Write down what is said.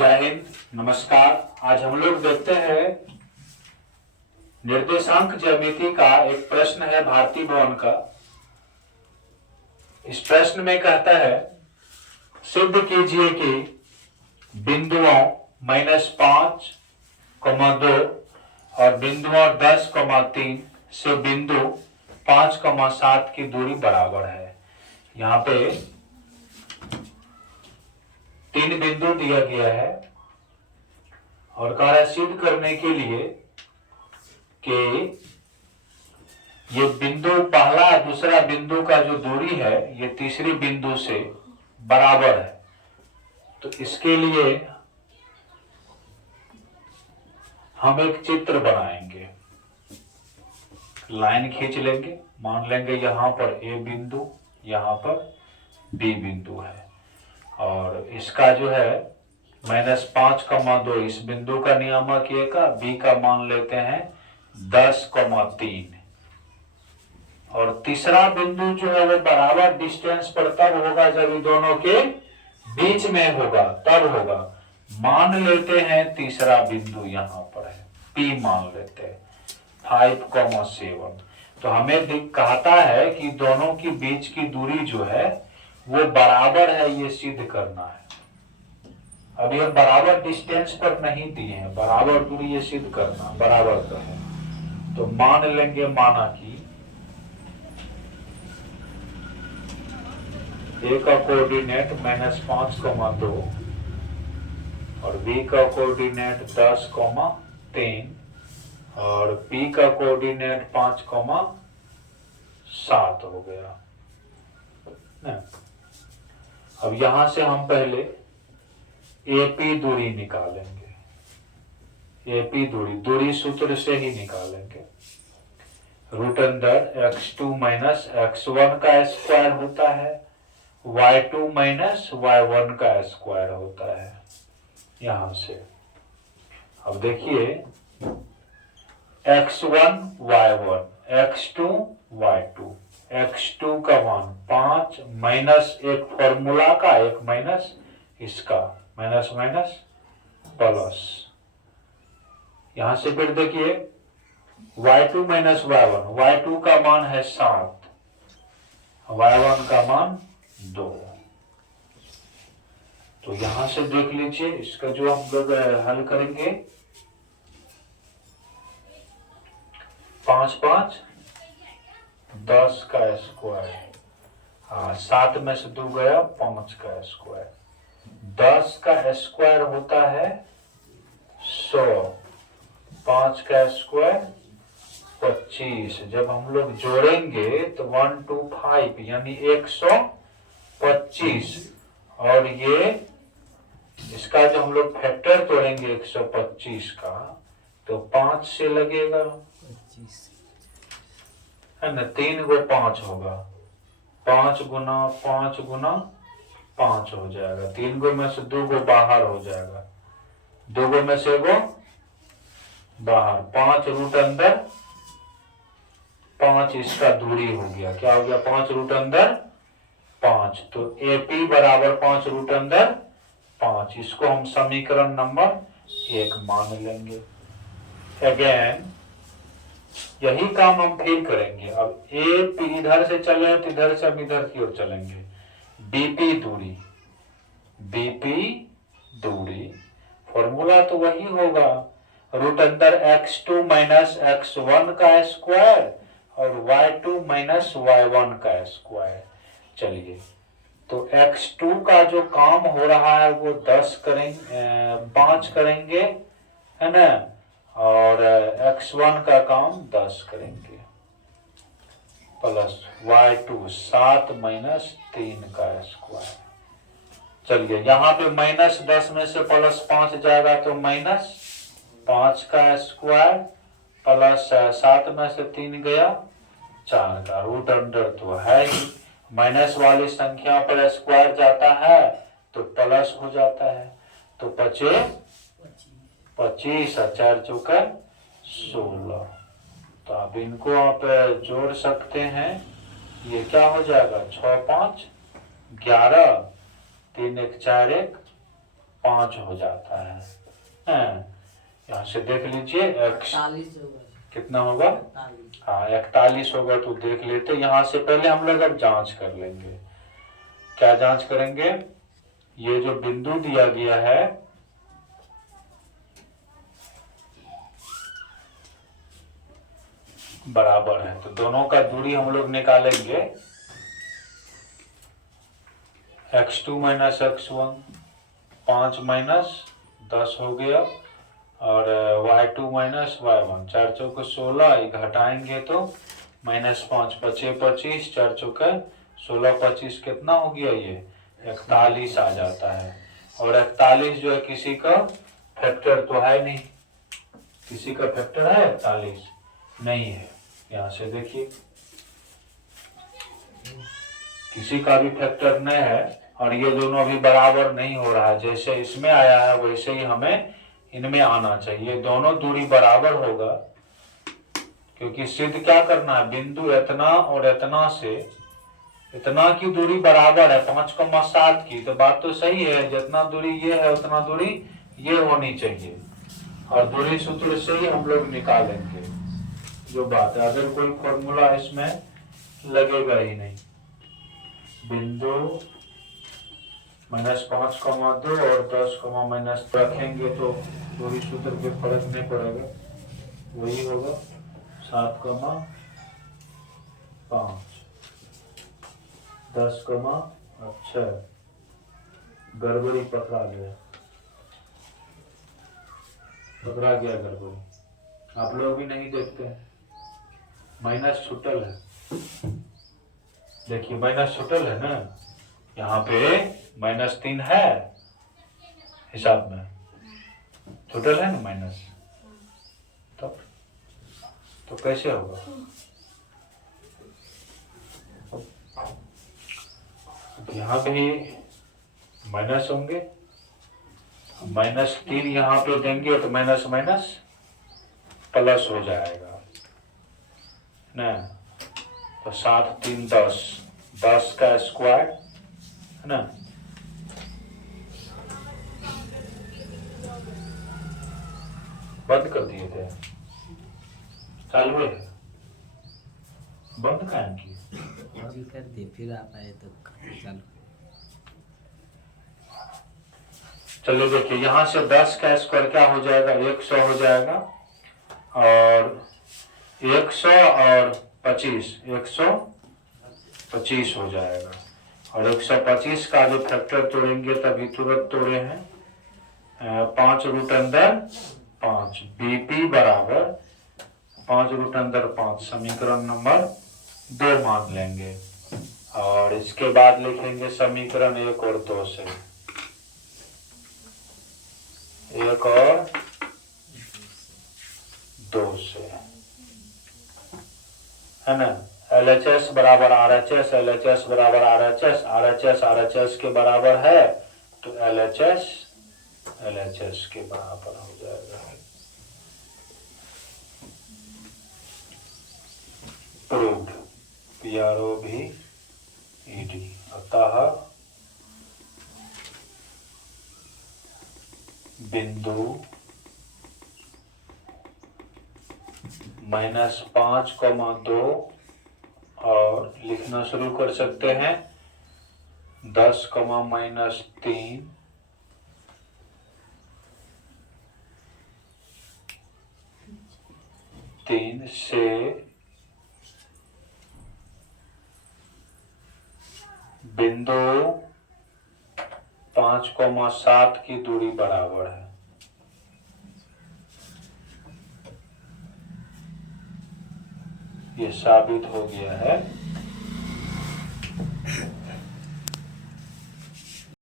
जय हिंद, नमस्कार। आज हम लोग देखते हैं निर्देशांक ज्यामिति का एक प्रश्न है भारती भवन का। इस प्रश्न में कहता है सिद्ध कीजिए कि बिंदुओं -5,2 और बिंदुओं 10,3 से बिंदु 5,7 की दूरी बराबर है। यहाँ पे 3 बिंदु दिया गया है और कह रहा है सिद्ध करने के लिए कि ये बिंदु पहला दूसरा बिंदु का जो दूरी है ये तीसरी बिंदु से बराबर है। तो इसके लिए हम एक चित्र बनाएंगे, लाइन खींच लेंगे, मान लेंगे यहाँ पर ए बिंदु, यहाँ पर बी बिंदु है और इसका जो है -5,2 इस बिंदु का नियामक ए का, बी का मान लेते हैं 10,3 और तीसरा बिंदु जो है वो बराबर डिस्टेंस पर तब होगा जब ये दोनों के बीच में होगा, तब होगा। मान लेते हैं तीसरा बिंदु यहाँ पर है, पी मान लेते हैं 5,7। तो हमें कहता है कि दोनों के बीच की दूरी जो है वो बराबर है, ये सिद्ध करना है। अभी हम बराबर डिस्टेंस पर नहीं दिए हैं, बराबर दूरी ये सिद्ध करना बराबर का है। तो मान लेंगे, माना कि ए का कोऑर्डिनेट -5,2 और बी का कोऑर्डिनेट 10,3 और पी का कोऑर्डिनेट 5,7 हो गया ना। अब यहां से हम पहले एपी दूरी निकालेंगे। एपी दूरी सूत्र से ही निकालेंगे। रूट अंदर x2 - x1 का स्क्वायर होता है, y2 - y1 का स्क्वायर होता है। यहां से अब देखिए x1 y1 x2 y2, x2 का मान 5 माइनस एक फॉर्मूला का, एक माइनस इसका, माइनस माइनस प्लस। यहां से फिर देखिए y2 - y1, y2 का मान है 7, y1 का मान 2। तो यहां से देख लीजिए इसका जो हम लोग हल करेंगे 5 - 5 10 का स्क्वायर, 7 में से 2 गया 5 का स्क्वायर, 10 का स्क्वायर होता है 100, 5 का स्क्वायर 25। जब हम लोग जोड़ेंगे तो 125 यानी 125 और ये इसका जो हम लोग फैक्टर तोड़ेंगे 125 का तो 5 से लगेगा, है ना, 3 गो 5 होगा, 5 गुना 5 गुना 5 हो जाएगा। 3 गो में से 2 गो बाहर हो जाएगा, 2 गो में से गो बाहर, 5 रूट अंदर 5 इसका दूरी हो गया। क्या हो गया? 5 रूट अंदर 5। तो एपी बराबर 5 रूट अंदर 5। इसको हम समीकरण नंबर 1 मान लेंगे। अगेन यही काम हम फिर करेंगे। अब ए इधर से चले तो इधर से हम इधर की ओर चलेंगे। बीपी दूरी फॉर्मूला तो वही होगा, रूट अंदर x2 - x1 का स्क्वायर और y2 - y1 का स्क्वायर। चलिए, तो x2 का जो काम हो रहा है वो 10 करेंगे, 5 करेंगे, है ना, और x1 का काम 10 करेंगे, प्लस y2 7 - 3 का स्क्वायर। चलिए, यहाँ पे -10 में से +5 जाएगा तो -5 का स्क्वायर प्लस 7 में से 3 गया 4 का, रूट अंडर तो है ही, माइनस वाली संख्या पर स्क्वायर जाता है तो प्लस हो जाता है। तो 25 और 4 चौका 16। तो आप इनको आप जोड़ सकते हैं, ये क्या हो जाएगा 6 5 11, 3 1 4 1 5 हो जाता है। यहाँ से देख लीजिए x कितना होगा, हाँ 41 होगा। तो देख लेते, यहाँ से पहले हम लोग अब जांच कर लेंगे। क्या जांच करेंगे, ये जो बिंदु दिया गया है बराबर है, तो दोनों का दूरी हम लोग निकालेंगे। x2 माइनस x1, 5 माइनस 10 हो गया, और y2 माइनस y1, 4 चौके 16, घटाएंगे तो -5 पचे 25, 4 चौके 16, 25 कितना हो गया, ये 41 आ जाता है। और 41 जो है किसी का फैक्टर तो है नहीं, किसी का फैक्टर है 41 नहीं है। यहाँ से देखिए किसी का भी फैक्टर नहीं है, और ये दोनों भी बराबर नहीं हो रहा है। जैसे इसमें आया है वैसे ही हमें इनमें आना चाहिए, दोनों दूरी बराबर होगा। क्योंकि सिद्ध क्या करना है, बिंदु इतना और इतना से इतना की दूरी बराबर है 5,7 की, तो बात तो सही है, जितना दूरी ये है उतना दूरी ये होनी चाहिए, और दूरी सूत्र से ही हम लोग निकालेंगे जो बात है। अगर कोई फॉर्मूला इसमें लगेगा ही नहीं। बिंदु -5,2 और 10, रखेंगे तो दूरी सूत्र पे फर्क नहीं पड़ेगा, वही होगा 7,5, 10,6। गड़बड़ी पकड़ा गया गड़बड़ी। आप लोग भी नहीं देखते हैं, माइनस छुटल है, देखिए माइनस छुटल है ना, यहाँ पे -3 है हिसाब में, छुटल है ना माइनस, तो कैसे होगा। यहाँ भी माइनस होंगे, -3 यहाँ पे देंगे तो माइनस माइनस प्लस हो जाएगा ना। तो 7, 3, 10, 10 का स्क्वायर है ना, बंद कर दिए थे, चालू है, बंद काहे किए, बंद कर दिए फिर आप आए तो चालू। चलो देखिए, यहाँ से 10 का स्क्वायर क्या हो जाएगा, 100 हो जाएगा, और 100 और 25, 125 हो जाएगा। और 125 का जो फैक्टर तोड़ेंगे तभी तुरंत तोड़े हैं, 5 रूट अंदर 5, बीपी बराबर 5 रूट अंदर 5, समीकरण नंबर 2 मान लेंगे। और इसके बाद लिखेंगे समीकरण 1 और 2 से, 1 और 2 से, है ना। LHS बराबर RHS, LHS बराबर RHS, RHS RHS के बराबर है, तो LHS LHS के बराबर हो जाएगा। Proved, PROVED। अतः बिंदु -5,2 और लिखना शुरू कर सकते हैं 10, -3, 3 से बिंदु 5,7 की दूरी बराबर है। ये साबित हो गया है।